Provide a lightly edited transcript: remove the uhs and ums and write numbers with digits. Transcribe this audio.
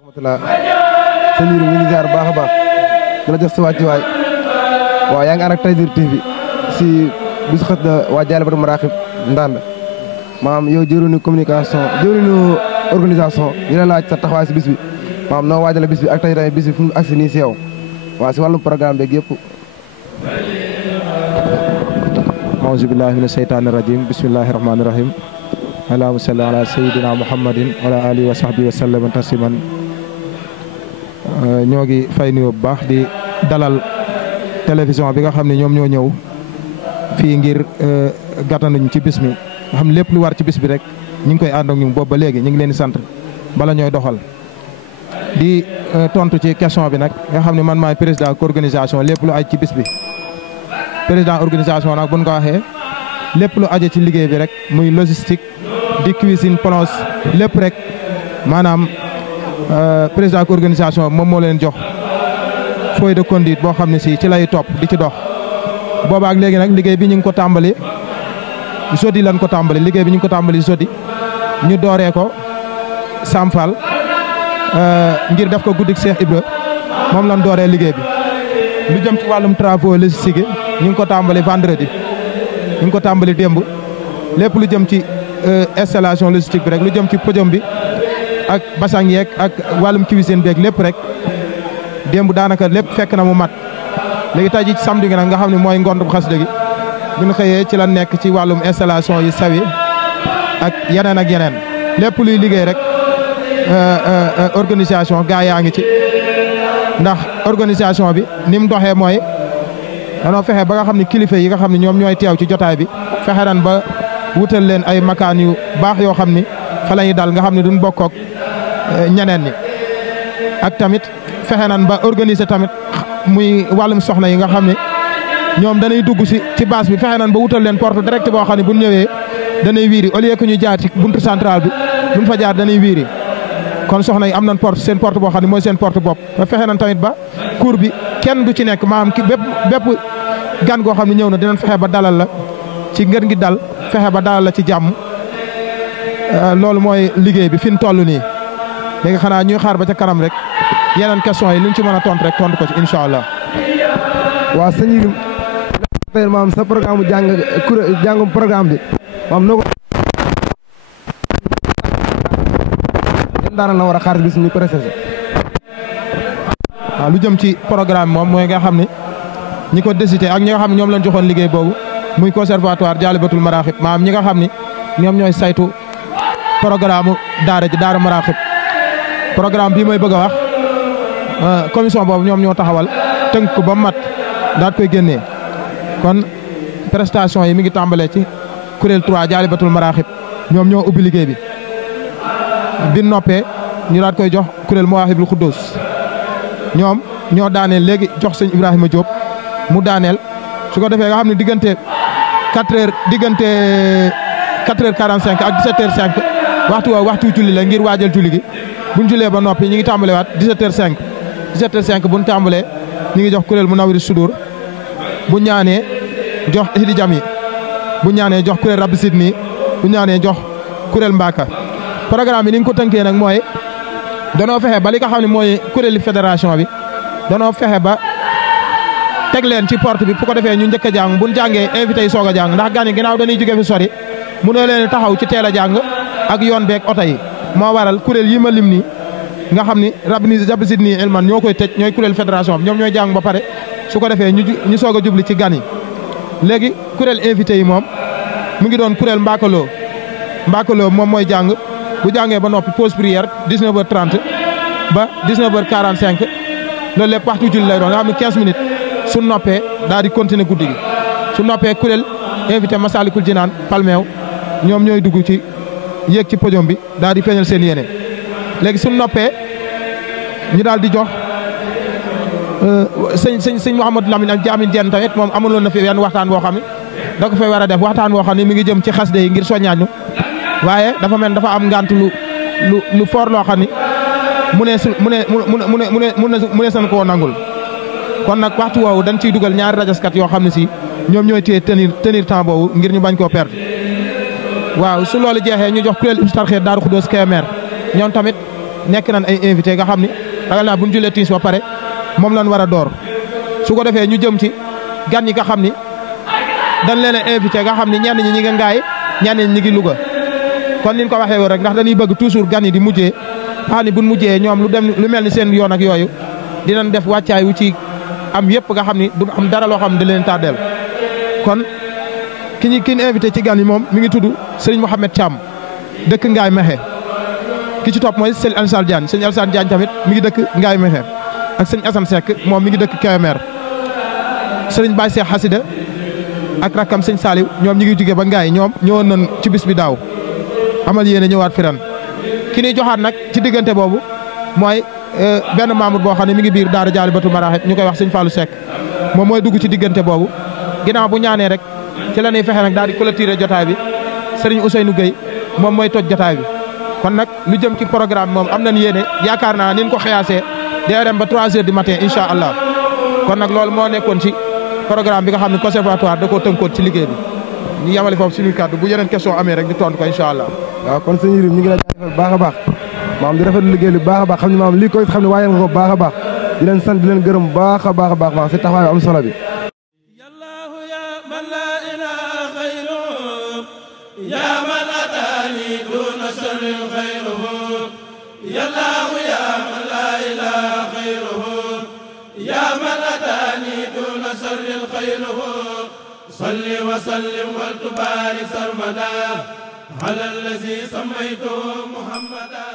rahmatullah sëñ bi ñu ngi ziar baax a baax di la jox sa wàccuwaay waaw yaa ngi ànd ak Taysiir TV si bisu xasida waa Jaalibatul Maraaxib Ndande maanaam yow jëruñu communication jëruñu organisation ñu la laaj sa taxawaay si bis bi maanaam noo waajale bis bi ak tey tamit bis bi fu mu agsi nii si yow waaw si wàllum programme beeg yëpp. auzu billahi mina sheytaani rajim bismillahi rahmaani rahim allahumma salli ala sayyidina muhammadin wa ala alihi wa sahbihi wa sallam tasliman ñoo ngi fay nuyoo bu baax di dalal télévision bi nga xam ne ñoom ñoo ñëw fii ngir gàttanuñ ci bis mi nga xam lépp lu war ci bis bi rek ñu ngi koy ànd ak ñu boobu ba léegi ñu ngi leen di sant bala ñooy doxal di tontu ci question bi nag nga xam ne man maay président organisation lépp lu aj ci bis bi président organisation nag buñ ko waxee lépp lu aje ci liggéey bi rek muy logistique di cuisine plonge lépp rek maanaam président organisation moom moo leen jox feuille de conduite boo xam ne si ci lay topp di ci dox boobaak léegi nag liggéey bi ñu ngi ko tàmbali jeudi lañ ko tàmbali liggéey bi ñu ngi ko tàmbali jeudi ñu dooree ko Samfal ngir def ko guddik Cheikh Ibra moom lañ dooree liggéey bi lu jëm ci wàllum travaux logistique ñu ngi ko tàmbali vendredi ñu ngi ko tàmbali démb lépp lu jëm ci installation logistique bi rek lu jëm ci podium bi ak basang yeeg ak wàllum cuisine beeg lépp rek démb daanaka lépp fekk na mu mat léegi tey ji ci samedi gi nag nga xam ne mooy ngondub xasida gi bu ñu xëyee ci la nekk ci wàllum installation yi sawi ak yeneen lépp luy liggéey rek organisation gaa yaa ngi ci ndax organisation bi ni mu doxee mooy danoo fexe ba nga xam ne kilifa yi nga xam ne ñoom ñooy teew ci jotaay bi fexe nan ba wutal leen ay makaan yu baax yoo xam ni fa la ñuy dal nga xam ne duñ bokk ak ñeneen ñi ak tamit fexe nan ba organiser tamit muy wàllum soxna yi nga xam ne ñoom danay dugg ci base bi fexe nan ba wutal leen porte direct boo xam ne bu ñu ñëwee danay wiiri au lieu que ñu jaar ci buntu central bi duñ fa jaar danay wiiri kon soxna yi am nañ porte seen porte boo xam ne mooy seen porte bopp ba fexe nan tamit ba cour bi kenn du ci nekk maanaam ki bépp gan goo xam ne ñëw na dinañ fexe ba dalal la ci ngeen ngi dal fexe ba dalal la ci jàmm loolu mooy liggéey bi fi ñu toll nii léegi xanaa ñuy xaar ba ca kanam rek yeneen question yi luñ ci mën a tontu rek tontu ko ci incha allah. waaw sëñ bi tey maam sa programme jàngum programme bi maam noo ko daanaka la war a xaar bis ñu précisé. waaw lu jëm ci programme moom mooy nga xam ne ñi ko décidé ak ñi nga xam ne ñoom lañ joxoon liggéey boobu muy conservatoire Jaalibatul Maraaxib maanaam ñi nga xam ni ñoom ñooy saytu programme daara ji daara Maraaxib programme bii mooy bëgg a wax commission boobu ñoom ñoo taxawal tënk ko ba mat daal koy génnee kon prestation yi mi ngi tàmbalee ci kuréel 3 Jaalibatul Maraaxib ñoom ñoo ubbi liggéey bi noppee ñu daal koy jox kuréel Mawaahibul Xuddoos ñoom ñoo daaneel léegi jox sëñ Ibrahima Diop mu daaneel su ko defee nga xam ne diggante 4h45 ak 17h05 waxtu julli la ngir waajal julli gi buñ jullee ba noppi ñu ngi tàmbale waat 17h05 buñ tàmbalee ñu ngi jox kuréel Munawwirus Sudur bu ñaanee jox Ihdi Jami bu ñaanee jox kuréel Rabbi Sidni bu ñaanee jox kuréel Mbaka programme bi ni nga ko tënkee nag mooy danoo fexe ba li nga xam ne mooy kuréeli fédération bi danoo fexe ba teg leen ci porte bi fu ko defee ñu njëkk a jàng buñ jàngee invité yi soog a jàng ndax gan yi ginnaaw dañuy jóge fi sori mënoo leen taxaw ci teel a jàng ak yoon beeg oto yi moo waral kuréel yi ma lim nii nga xam ni Rabbi Sidni Ilman ñoo koy tëj ñooy kuréel fédération bi ñoom ñooy jàng ba pare su ko defee ñu soog a jubli ci gan yi léegi kuréel invité yi moom mu ngi doon kuréel Mbakaloo moom mooy jàng bu jàngee ba noppi pause prière 19h30 ba 19h45 loolu lépp waxtu julli lay doon nga xam ne 15 minutes su noppee daal di continuer guddi gi su noppee kuréel invité Masalikul Jinaan Palmeew ñoom ñooy dugg ci yéeg ci podium bi daal di feeñal seen yéene léegi su noppee ñu daal di jox sëñ Mouhamadou Lamine ak Jaamin Jenn tamit moom amuloon na fi yenn waxtaan boo xam ne da ko fay war a def waxtaan boo xam ne mi ngi jëm ci xasida yi ngir soññaañu waaye dafa mel dafa am ngant lu fort loo xam ni mu ne san koo nangul kon nag waxtu woowu dañ ciy dugal ñaari rajaskat yoo xam ne si ñoom ñooy téye tenir temps boobu ngir ñu bañ koo perdre waaw su loolu jeexee ñu jox kuréel Hizbut Tarqiyyah Daaru Xuddoos Kébémer ñoom tamit nekk nañ ay invité nga xam ni ragal naa bu ñu julee tiis ba pare moom lañ war a door su ko defee ñu jëm ci gan yi nga xam ni dañ leen a invité nga xam ni ñenn ñi ngi Ngaay ñenn ñi ngi Louga kon niñ ko waxee woon rek ndax dañuy bëgg toujours gan yi di mujjee xam ni buñ mujjee ñoom lu mel ni seen yoon ak yooyu dinañ def wàccaay wu ci am yëpp nga xam ni du am dara loo xam ne da leen tàddeel kon ki ñu invité ci gan yi moom mi ngi tudd Serigne Mouhamed Thiam dëkk Ngaay Mexe ki ci topp mooy Serigne Alassane Diagne Serigne Alassane Diagne tamit mi ngi dëkk Ngaay Mexe ak Serigne Assane Seck moom mi ngi dëkk Kébémer Serigne Baye Cheikh Hassida ak rakkam Serigne Saliou ñoom ñi ngi jóge ba Ngaay ñoom ñëwoon nañ ci bis bi daaw amal yéene ñëwaat fi ren ki ñuy joxaat nag ci diggante boobu mooy benn membre boo xam ne mi ngi biir daara Jaalibatu Maraaxib ñu koy wax Serigne Fallou Seck moom mooy dugg ci diggante boobu ginnaaw bu ñaanee rek ci la ñuy fexe nag daal di clôturer jotaay bi Serigne Ousseynou Gueye moom mooy toj jotaay bi kon nag lu jëm ci programme moom am nañ yéene yaakaar naa ni ñu ko xiyaasee day dem ba 3 heures du matin incha allah kon nag loolu moo nekkoon ci programme bi nga xam ne conservatoire da koo tënkoon ci liggéey bi ñu yemale foofu suñu kàddu bu yeneen question amee rek ñu tontu ko incha allah. waaw kon sëñ Yérim ñu ngi la jaajëfal bu baax a baax maam di rafetlu liggéey bi baax a baax xam ne maam lii koy xam ne waajal nga ko baax a baax di leen sant di leen gërëm baax a baax a baax maam si taxawaay am solo bi. يا من أتاني دون شر خيره يا الله يا من لا إله خيره يا من أتاني دون شر خيره صل وسلم وتبارك سرمدا على الذي سميته محمدا